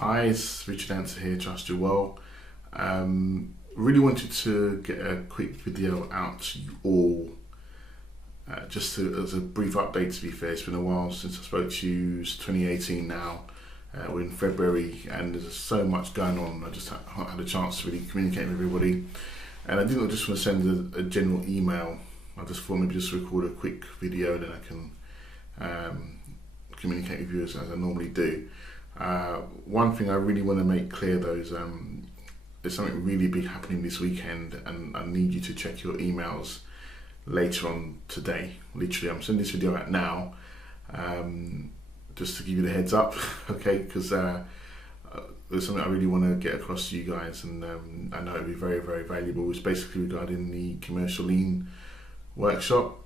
Hi, it's Richard Answer here, trust you're well. Really wanted to get a quick video out to you all, as a brief update. To be fair, it's been a while since I spoke to you. It's 2018 now, we're in February and there's so mught going on. I just haven't had a chance to really communicate with everybody, and I didn't just want to send a general email. I just thought maybe just record a quick video, then I can communicate with you as I normally do. One thing I really want to make clear though is there's something really big happening this weekend, and I need you to check your emails later on today. Literally, I'm sending this video out now, just to give you the heads up, okay? Because there's something I really want to get across to you guys, and I know it'll be very, very valuable. It's basically regarding the commercial lien workshop.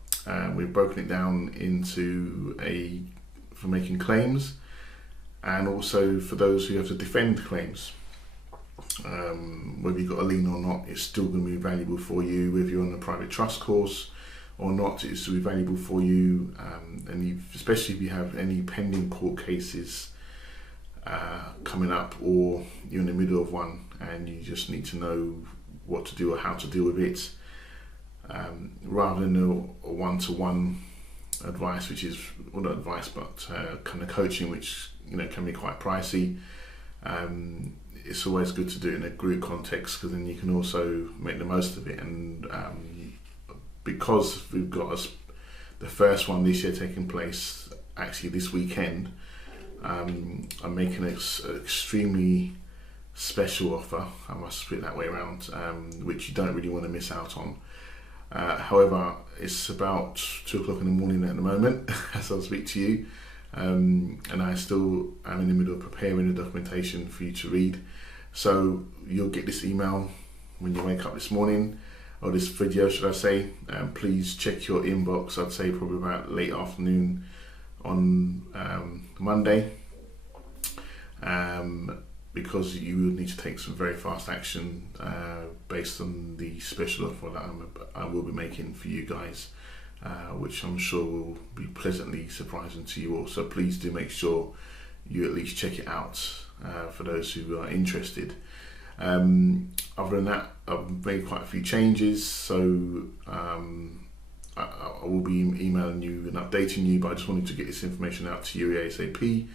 We've broken it down into for making claims, and also for those who have to defend claims. Whether you've got a lien or not, it's still going to be valuable for you. Whether you're on a private trust course or not, it's still be valuable for you. And especially if you have any pending court cases coming up, or you're in the middle of one and you just need to know what to do or how to deal with it, rather than a one-to-one advice, which is, well, not advice, but kind of coaching, which can be quite pricey. It's always good to do it in a group context, because then you can also make the most of it. And because we've got the first one this year taking place actually this weekend, I'm making an extremely special offer, I must put it that way around, which you don't really want to miss out on. However, it's about 2 o'clock in the morning at the moment as I speak to you, and I still am in the middle of preparing the documentation for you to read. So you'll get this email when you wake up this morning, or this video should I say. Please check your inbox, I'd say probably about late afternoon on Monday, because you will need to take some very fast action based on the special offer that I will be making for you guys, which I'm sure will be pleasantly surprising to you all. So please do make sure you at least check it out for those who are interested. Other than that, I've made quite a few changes, so I will be emailing you and updating you, but I just wanted to get this information out to you ASAP,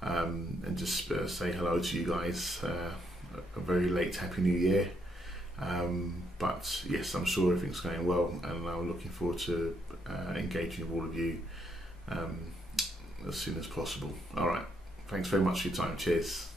and just say hello to you guys. A very late Happy New Year. But yes, I'm sure everything's going well, and I'm looking forward to engaging with all of you as soon as possible. All right, thanks very much for your time. Cheers.